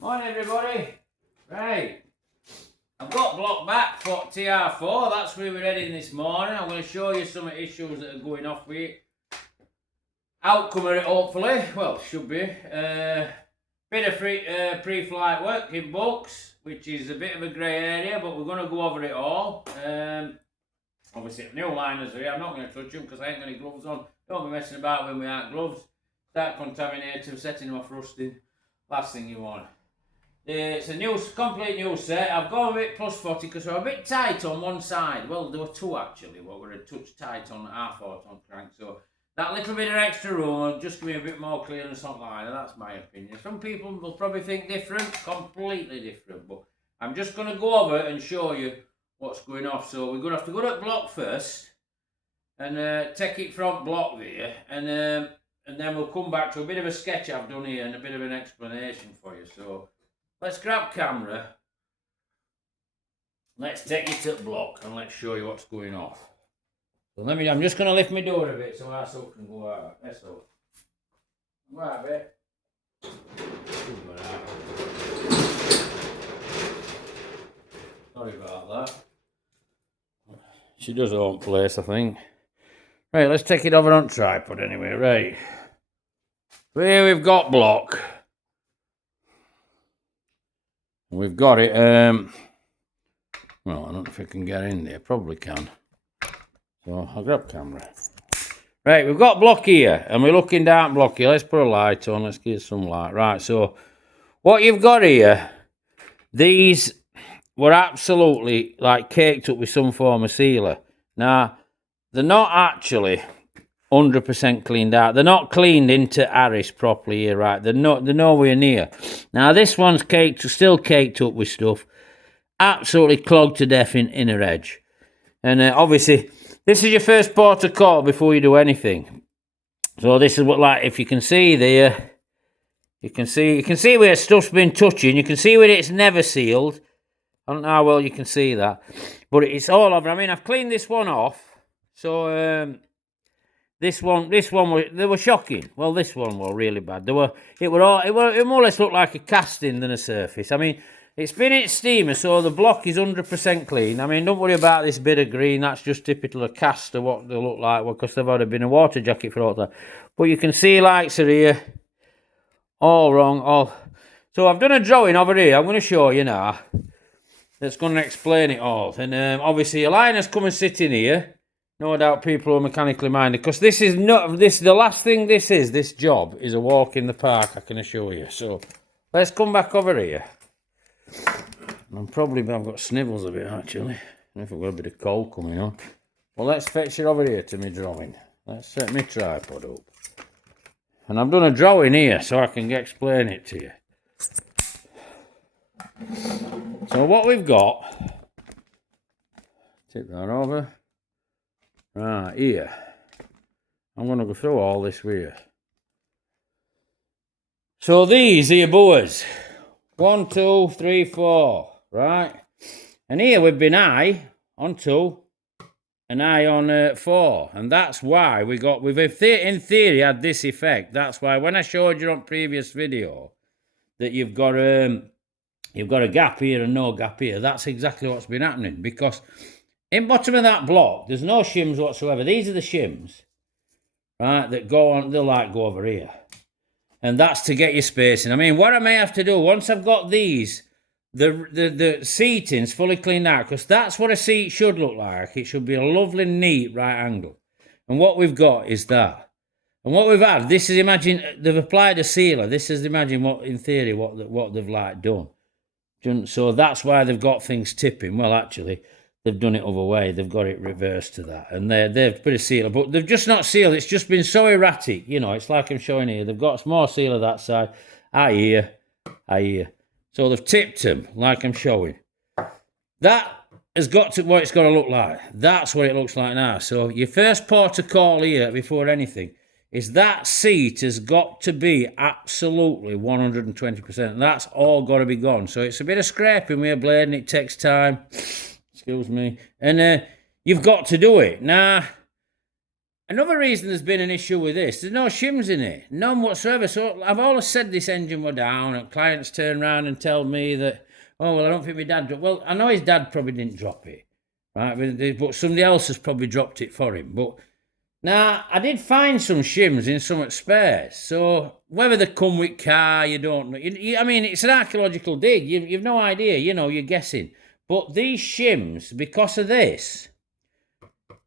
Morning everybody. Right, I've got block back for TR4, that's where we're heading this morning. I'm going to show you some issues that are going off with it. Outcome of it hopefully, well should be. Bit of pre-flight work in books, which is a bit of a grey area, but we're going to go over it all. Obviously new liners are here, I'm not going to touch them because I ain't got any gloves on. Don't be messing about when we aren't gloves. Start contaminating, setting them off rusting. Last thing you want. It's a complete new set. I've gone with it plus 40 because we're a bit tight on one side. Well, there were two actually, but we're a touch tight on the R4 on crank. So that little bit of extra room will just give me a bit more clearance on liner. That's my opinion. Some people will probably think different, completely different. But I'm just going to go over it and show you what's going off. So we're going to have to go to block first and take it from block there, and then we'll come back to a bit of a sketch I've done here and a bit of an explanation for you. So let's grab camera, let's take it to block and let's show you what's going off. So I'm just going to lift my door a bit so our soap can go out. That's all. Go out a bit. Sorry about that. She does her own place, I think. Right, let's take it over on tripod anyway, right. Here we've got block. We've got it, well, I don't know if I can get in there, probably can. So I'll grab camera. Right, we've got block here, and we're looking down block here. Let's put a light on, let's get some light. Right, so what you've got here, these were absolutely like caked up with some form of sealer. Now, they're not actually 100% cleaned out. They're not cleaned into Harris properly here, right? They're nowhere near. Now this one's still caked up with stuff, absolutely clogged to death in her edge. And obviously, this is your first port of call before you do anything. So this is what, like, if you can see there, you can see where stuff's been touching. You can see where it's never sealed. I don't know how well you can see that, but it's all over. I mean, I've cleaned this one off. So this one they were shocking. Well, this one was really bad. It more or less looked like a casting than a surface. I mean, it's been in steamer, so the block is 100% clean. I mean, don't worry about this bit of green. That's just typical of cast of what they look like, because they've already been a water jacket for all that. But you can see lights are here, all wrong. So I've done a drawing over here. I'm going to show you now. That's going to explain it all. And obviously, a liner's come and sit in here. No doubt people are mechanically minded, because this is not the last thing this job is a walk in the park, I can assure you. So let's come back over here. I've got snivels a bit actually. If I've got a bit of cold coming on. Well, let's fetch it over here to my drawing. Let's set my tripod up. And I've done a drawing here so I can explain it to you. So what we've got, tip that over. Right, here. I'm going to go through all this with you. So these here boas. 1, 2, 3, 4. Right? And here we've been high on 2 and high on 4. And that's why we've in theory had this effect. That's why when I showed you on previous video that you've got a gap here and no gap here, that's exactly what's been happening. Because in bottom of that block, there's no shims whatsoever. These are the shims, right, that go on, they'll like go over here. And that's to get your spacing. I mean, what I may have to do, once I've got these, the seating's fully cleaned out, because that's what a seat should look like. It should be a lovely, neat right angle. And what we've got is that. And what we've had, this is, imagine, they've applied a sealer. This is, imagine, what, in theory, what they've, like, done. So that's why they've got things tipping. Well, actually, they've done it other way. They've got it reversed to that. And they've put a sealer. But they've just not sealed. It's just been so erratic. You know, it's like I'm showing here. They've got more sealer that side. I hear. So they've tipped them, like I'm showing. That has got to what it's got to look like. That's what it looks like now. So your first port of call here, before anything, is that seat has got to be absolutely 120%. That's all got to be gone. So it's a bit of scraping with a blade, and it takes time. Excuse me. And you've got to do it. Now, another reason there's been an issue with this, there's no shims in it, none whatsoever. So I've always said this engine were down, and clients turn around and tell me that, oh, well, I don't think my dad dropped. Well, I know his dad probably didn't drop it, right? But somebody else has probably dropped it for him. But now, I did find some shims in some spares. So whether they come with car, you don't know. I mean, it's an archaeological dig. You've no idea, you know, you're guessing. But these shims, because of this,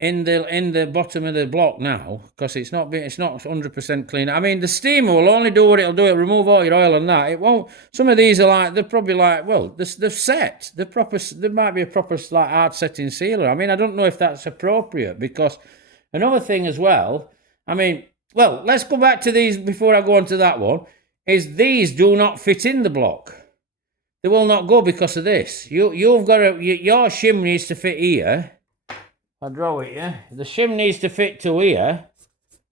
in the bottom of the block now, because it's not 100% clean. I mean, the steamer will only do what it'll do. It'll remove all your oil and that. It won't. Some of these are like, they're probably like, well, they've set. They're proper. There might be a proper like hard setting sealer. I mean, I don't know if that's appropriate, because another thing as well, I mean, well, let's go back to these before I go on to that one, is these do not fit in the block. They will not go because of this. You've got your shim needs to fit here. I'll draw it, yeah. The shim needs to fit to here,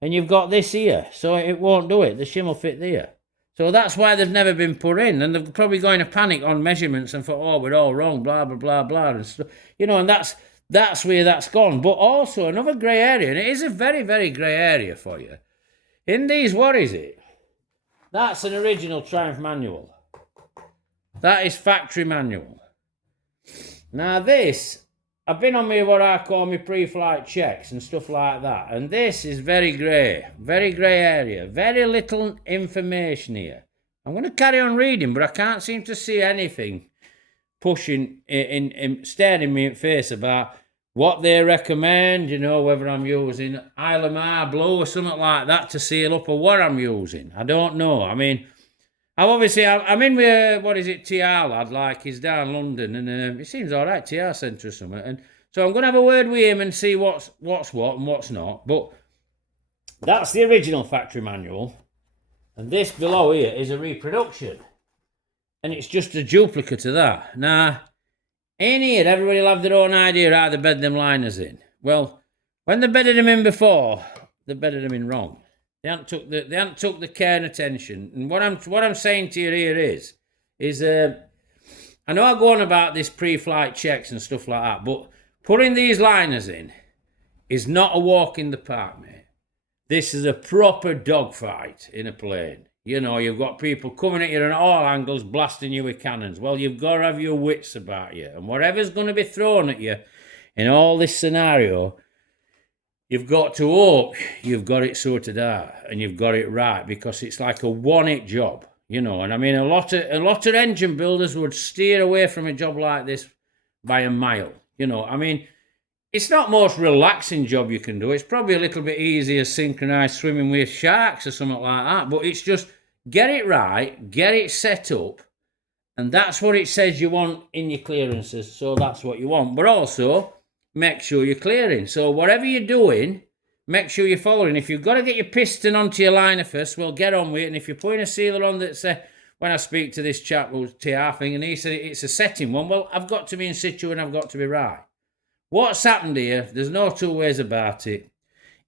and you've got this here, so it won't do it. The shim will fit there. So that's why they've never been put in, and they're probably going to panic on measurements and thought, oh, we're all wrong, blah, blah, blah, blah, and stuff. You know, and that's where that's gone. But also another grey area, and it is a very, very grey area for you. In these, what is it? That's an original Triumph manual. That is factory manual. Now this, I've been on me what I call my pre-flight checks and stuff like that, and this is very grey area, very little information here. I'm going to carry on reading, but I can't seem to see anything pushing in staring me in the face about what they recommend, you know, whether I'm using Ilamar Blue or something like that to seal up, or what I'm using. I don't know. I mean, I'm in with, what is it, TR lad, like he's down London, and it seems all right, TR Centre or something, and so I'm going to have a word with him and see what's what and what's not. But that's the original factory manual, and this below here is a reproduction, and it's just a duplicate of that. Now, in here, everybody will have their own idea how they bed them liners in. Well, when they bedded them in before, they bedded them in wrong. They hadn't took the care and attention. And what I'm saying to you here is I know I go on about this pre-flight checks and stuff like that, but putting these liners in is not a walk in the park, mate. This is a proper dogfight in a plane. You know, you've got people coming at you at all angles, blasting you with cannons. Well, you've got to have your wits about you. And whatever's going to be thrown at you in all this scenario, you've got to hope you've got it sorted out and you've got it right, because it's like a one-hit job, you know. And I mean, a lot of engine builders would steer away from a job like this by a mile, you know. I mean, it's not the most relaxing job you can do. It's probably a little bit easier synchronized swimming with sharks or something like that. But it's just get it right, get it set up, and that's what it says you want in your clearances. So that's what you want. But also, make sure you're clearing. So whatever you're doing, make sure you're following. If you've got to get your piston onto your liner first, well, get on with it. And if you're putting a sealer on that's when I speak to this chap who's TR thing, and he said it's a setting one, well, I've got to be in situ and I've got to be right. What's happened here, there's no two ways about it.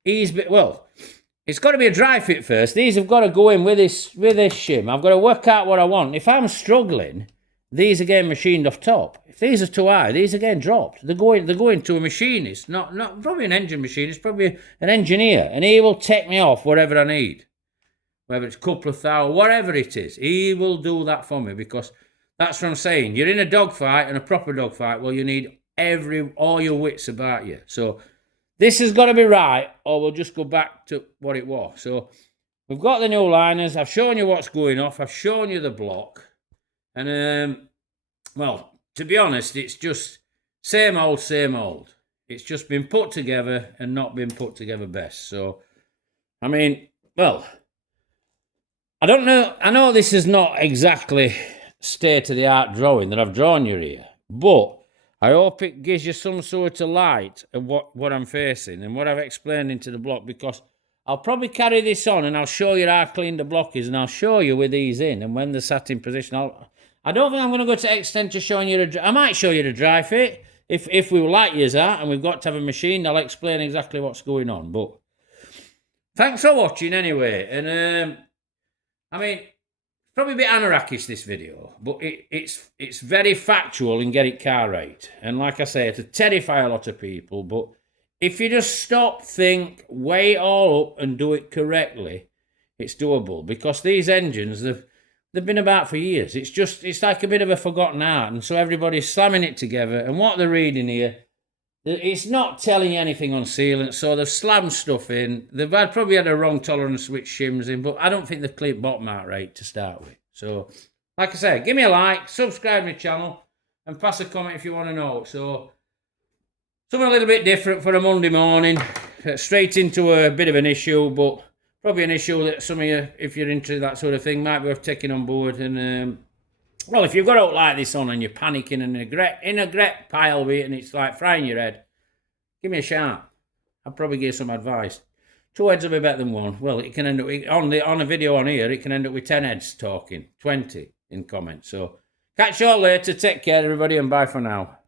It's got to be a dry fit first. These have got to go in with this shim. I've got to work out what I want. If I'm struggling, these are getting machined off top. If these are too high, these are getting dropped. They're going to a machinist, not probably an engine machinist, probably an engineer, and he will take me off whatever I need. Whether it's a couple of thousand, whatever it is, he will do that for me, because that's what I'm saying. You're in a dogfight, and a proper dogfight, well, you need all your wits about you. So this has got to be right, or we'll just go back to what it was. So we've got the new liners. I've shown you what's going off. I've shown you the block. And, well, to be honest, it's just same old, same old. It's just been put together and not been put together best. So, I mean, well, I don't know. I know this is not exactly state-of-the-art drawing that I've drawn you here, but I hope it gives you some sort of light of what I'm facing and what I've explained into the block, because I'll probably carry this on and I'll show you how clean the block is, and I'll show you with these in, and when they're sat in position, I don't think I'm going to go to the extent of showing you I might show you the dry fit. If we would like you that, and we've got to have a machine, I'll explain exactly what's going on. But thanks for watching anyway. And I mean, probably a bit anarchic, this video, but it's very factual and get it car right. And like I say, it'll terrify a lot of people, but if you just stop, think, weigh it all up and do it correctly, it's doable. Because these engines, they've been about for years. It's like a bit of a forgotten art, and so everybody's slamming it together. And what they're reading here, it's not telling you anything on sealant, so they've slammed stuff in. They've probably had a wrong tolerance with shims in, but I don't think they've cleared bottom out right to start with. So, like I said, give me a like, subscribe to my channel, and pass a comment if you want to know. So, something a little bit different for a Monday morning. Straight into a bit of an issue, but probably an issue that some of you, if you're into that sort of thing, might be worth taking on board. And well, if you've got out like this on and you're panicking and in a great pile with it and it's like frying your head, give me a shout. I'll probably give you some advice. 2 heads will be better than 1. Well, it can end up on a video on here. It can end up with 10 heads talking, 20 in comments. So catch you all later. Take care, everybody, and bye for now.